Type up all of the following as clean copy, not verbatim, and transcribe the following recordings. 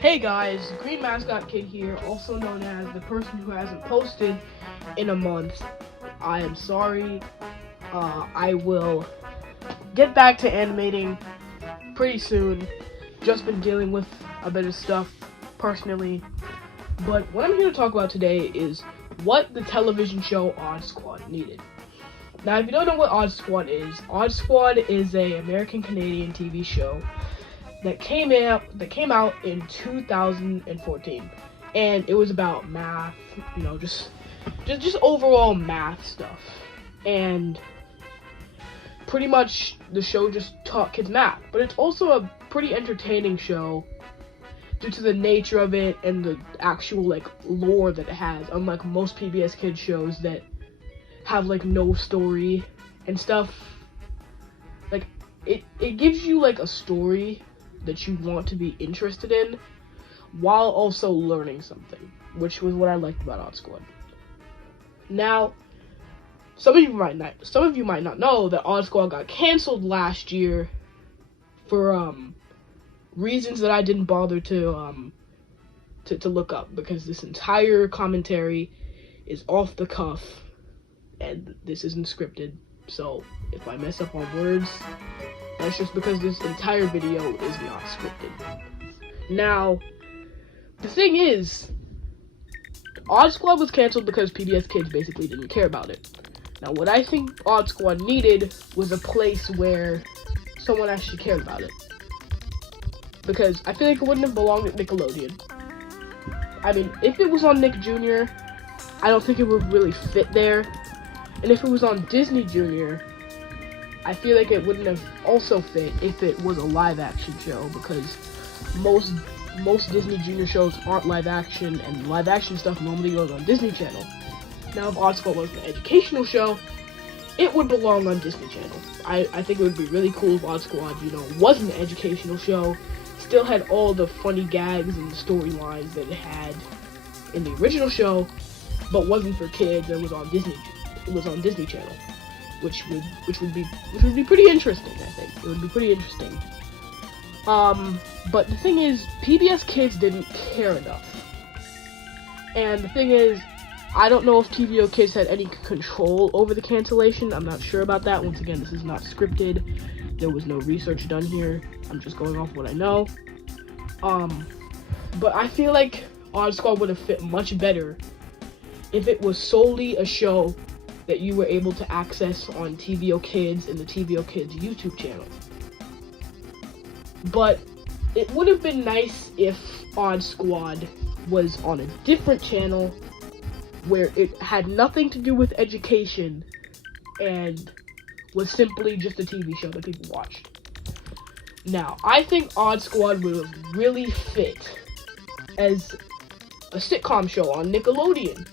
Hey guys, Green Mascot Kid here, also known as the person who hasn't posted in a month. I am sorry. I will get back to animating pretty soon. Just been dealing with a bit of stuff personally. But what I'm here to talk about today is what the television show Odd Squad needed. Now, if you don't know what Odd Squad is a American Canadian TV show that came out in 2014, and it was about math, just overall math stuff, and pretty much the show just taught kids math. But it's also a pretty entertaining show due to the nature of it and the actual lore that it has, unlike most PBS Kids shows that have no story and stuff. It gives you a story that you want to be interested in while also learning something, which was what I liked about Odd Squad. Now, some of you might not know that Odd Squad got canceled last year for reasons that I didn't bother to look up, because this entire commentary is off the cuff and this isn't scripted. So if I mess up on words, that's just because this entire video is not scripted. Now, the thing is, Odd Squad was canceled because PBS Kids basically didn't care about it. Now, what I think Odd Squad needed was a place where someone actually cared about it. Because I feel like it wouldn't have belonged at Nickelodeon. I mean, if it was on Nick Jr., I don't think it would really fit there. And if it was on Disney Junior, I feel like it wouldn't have also fit if it was a live-action show, because most Disney Junior shows aren't live-action, and live-action stuff normally goes on Disney Channel. Now, if Odd Squad was an educational show, it would belong on Disney Channel. I think it would be really cool if Odd Squad, was an educational show, still had all the funny gags and storylines that it had in the original show, but wasn't for kids and was on Disney Channel, which would be pretty interesting. I think it would be pretty interesting. But the thing is, PBS Kids didn't care enough, and the thing is, I don't know if TVO Kids had any control over the cancellation. I'm not sure about that. Once again, this is not scripted. There was no research done here. I'm just going off what I know. But I feel like Odd Squad would have fit much better if it was solely a show that you were able to access on TVO Kids and the TVO Kids YouTube channel. But it would have been nice if Odd Squad was on a different channel where it had nothing to do with education and was simply just a TV show that people watched. Now, I think Odd Squad would have really fit as a sitcom show on Nickelodeon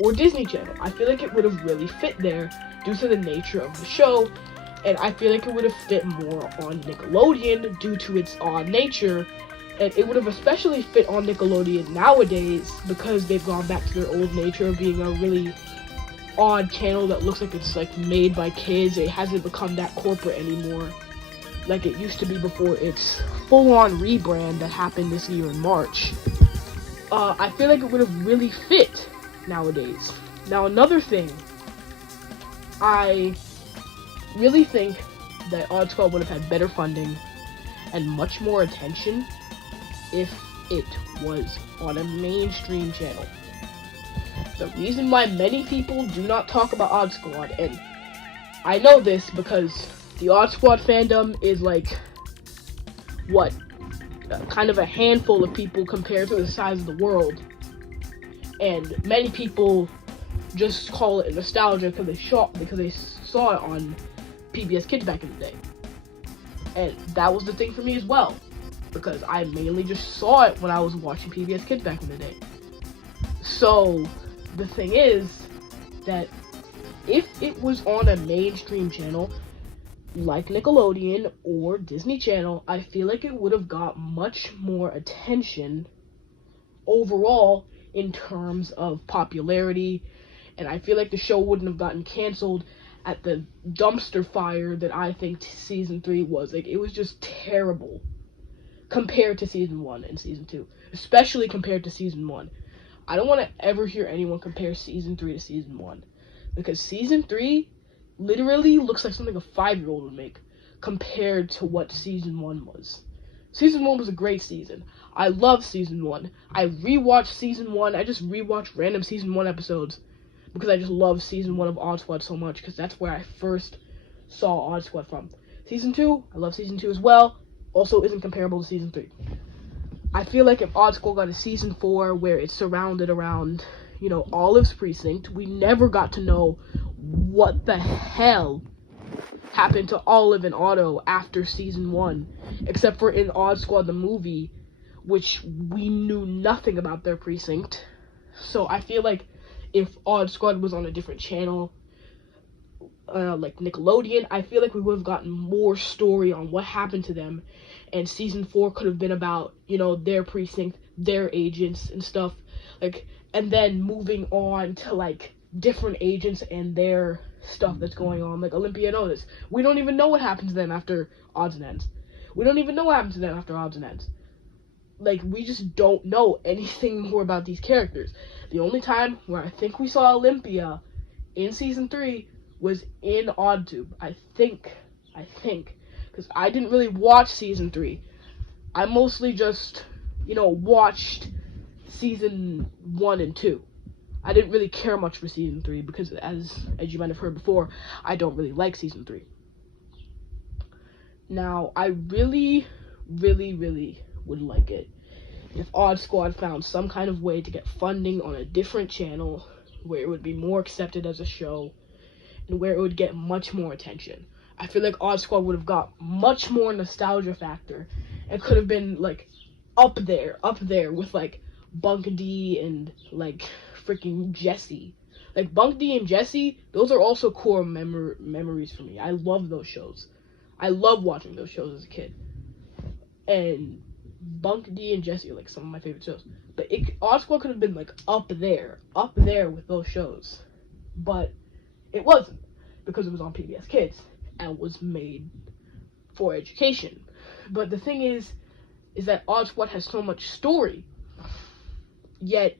or Disney Channel. I feel like it would have really fit there due to the nature of the show, and I feel like it would have fit more on Nickelodeon due to its odd nature, and it would have especially fit on Nickelodeon nowadays because they've gone back to their old nature of being a really odd channel that looks like it's made by kids. It hasn't become that corporate anymore like it used to be before its full-on rebrand that happened this year in March. I feel like it would have really fit nowadays. Now, another thing, I really think that Odd Squad would have had better funding and much more attention if it was on a mainstream channel. The reason why many people do not talk about Odd Squad, and I know this because the Odd Squad fandom is kind of a handful of people compared to the size of the world, and many people just call it nostalgia because they saw it on PBS Kids back in the day. And that was the thing for me as well, because I mainly just saw it when I was watching PBS Kids back in the day. So the thing is that if it was on a mainstream channel like Nickelodeon or Disney Channel, I feel like it would have got much more attention overall in terms of popularity, and I feel like the show wouldn't have gotten canceled at the dumpster fire that I think season 3 was. It was just terrible compared to season 1 and season 2, especially compared to season 1. I don't want to ever hear anyone compare season 3 to season 1, because season 3 literally looks like something a 5-year-old would make compared to what season 1 was. Season 1 was a great season. I love season 1. I rewatched season 1. I just rewatched random season 1 episodes because I just love season 1 of Odd Squad so much, because that's where I first saw Odd Squad from. Season 2, I love season 2 as well, also isn't comparable to season 3. I feel like if Odd Squad got a season 4 where it's surrounded around, Olive's precinct, we never got to know what the hell happened to Olive and Otto after season 1, except for in Odd Squad the movie, which we knew nothing about their precinct. So I feel like if Odd Squad was on a different channel, like Nickelodeon, I feel like we would have gotten more story on what happened to them, and season 4 could have been about, their precinct, their agents and stuff, and then moving on to, different agents and their stuff that's going on, like Olympia and Otis. We don't even know what happened to them after Odds and Ends. We don't even know what happened to them after Odds and Ends. We just don't know anything more about these characters. The only time where I think we saw Olympia in season 3 was in OddTube. I think, because I didn't really watch season 3. I mostly just, watched season 1 and 2. I didn't really care much for season 3 because, as you might have heard before, I don't really like season 3. Now, I really, really, really would like it if Odd Squad found some kind of way to get funding on a different channel where it would be more accepted as a show and where it would get much more attention. I feel like Odd Squad would have got much more nostalgia factor and could have been, up there with, Bunk D and, freaking Jesse. Bunk D and Jesse, those are also core memories for me. I love those shows. I love watching those shows as a kid. And Bunk D and Jesse are, some of my favorite shows. But Odd Squad could have been, up there with those shows. But it wasn't, because it was on PBS Kids and was made for education. But the thing is that Odd Squad has so much story, yet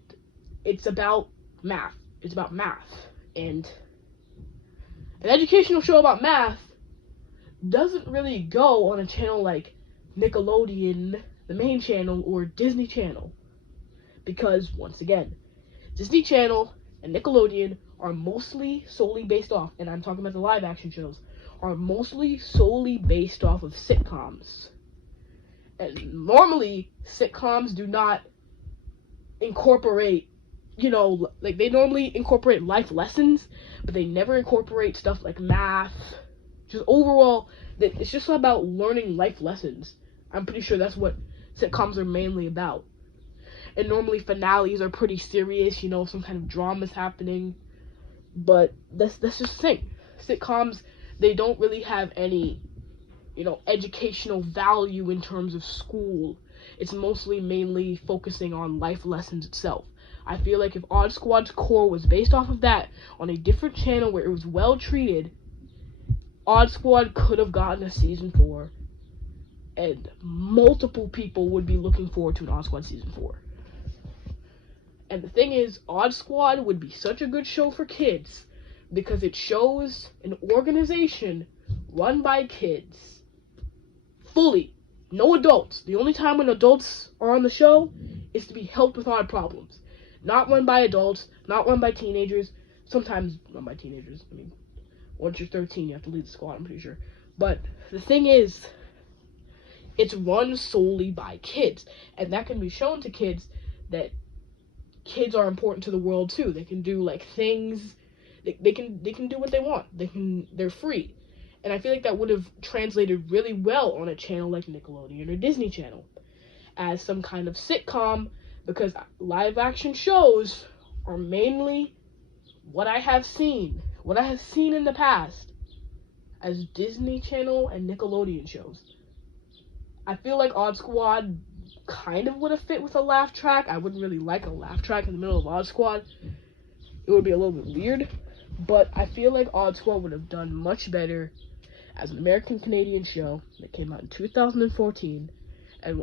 it's about math. It's about math. And an educational show about math doesn't really go on a channel like Nickelodeon, the main channel, or Disney Channel. Because, once again, Disney Channel and Nickelodeon are mostly solely based off, and I'm talking about the live action shows, are mostly solely based off of sitcoms. And normally, sitcoms do not incorporate, they normally incorporate life lessons, but they never incorporate stuff like math. Just overall, it's just about learning life lessons. I'm pretty sure that's what sitcoms are mainly about. And normally finales are pretty serious, some kind of drama's happening. But that's just the thing. Sitcoms, they don't really have any, educational value in terms of school. It's mostly mainly focusing on life lessons itself. I feel like if Odd Squad's core was based off of that on a different channel where it was well treated, Odd Squad could have gotten a season 4, and multiple people would be looking forward to an Odd Squad season 4. And the thing is, Odd Squad would be such a good show for kids because it shows an organization run by kids. Fully. No adults. The only time when adults are on the show is to be helped with odd problems. Not run by adults, not run by teenagers. Sometimes run by teenagers. I mean, once you're 13, you have to lead the squad, I'm pretty sure. But the thing is, it's run solely by kids. And that can be shown to kids that kids are important to the world too. They can do things. They can do what they want. They're free. And I feel like that would have translated really well on a channel like Nickelodeon or Disney Channel as some kind of sitcom, because live action shows are mainly what I have seen in the past as Disney Channel and Nickelodeon shows. I feel like Odd Squad kind of would have fit with a laugh track. I wouldn't really like a laugh track in the middle of Odd Squad. It would be a little bit weird, but I feel like Odd Squad would have done much better as an American-Canadian show that came out in 2014 and was